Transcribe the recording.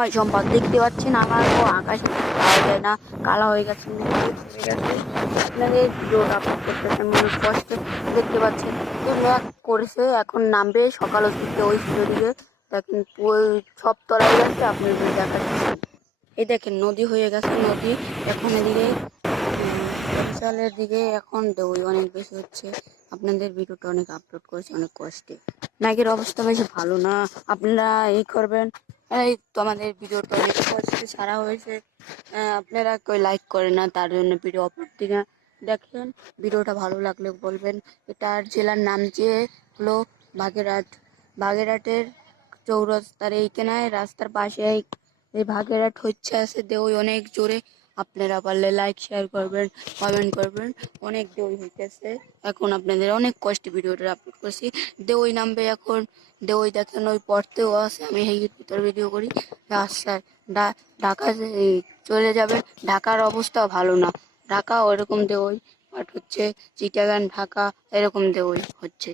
সময় সম্পদ দেখতে পাচ্ছেন। আমার তো আকাশ পাওয়া যায় না, কালা হয়ে গেছে, আপনাদের ভিডিওটা আপলোড করতেছে মনে কষ্ট দেখতে পাচ্ছেন। এই ম্যাক করেছে, এখন নামবে, সকাল দিকে ওই দিকে দেখেন সব তলায় গেছে, আপনাদের দেখাচ্ছি। এই দেখেন নদী হয়ে গেছে, নদী এখন এদিকে বরিশালের দিকে এখন ঢেউ অনেক বেশি হচ্ছে। আপনাদের ভিডিওটা অনেক আপলোড করেছে অনেক কষ্টে, ম্যাগের অবস্থা বেশি ভালো না, আপনারা এই করবেন। এই তো আমাদের ভিডিওটা অনেক কষ্টে ছাড়া হয়েছে, আপনারা কেউ লাইক করে না, তার জন্য ভিডিও আপলোড দিই না। দেখেন ভিডিওটা ভালো লাগলে বলবেন। এটার জেলার নাম যে হলো বাগেরহাট। বাগেরহাটের চৌরাস্তার এইখানে রাস্তার পাশে এই বাগেরহাট হচ্ছে আছে দেওই অনেক জোরে। আপনারা পারলে লাইক শেয়ার করবেন, কমেন্ট করবেন। অনেক দেওই হইতেছে এখন, আপনাদের অনেক কষ্টে ভিডিওটা আপলোড করছি। দেওই নামবে এখন, দেওই দেখেন ওই পড়তেও আছে, আমি এই ভিতর ভিডিও করি। আচ্ছা, ঢাকা চলে যাবে। ঢাকার অবস্থা ভালো না, ঢাকা ওইরকম দেওই, বাট হচ্ছে চিটাগাং ঢাকা এরকম দেওই হচ্ছে।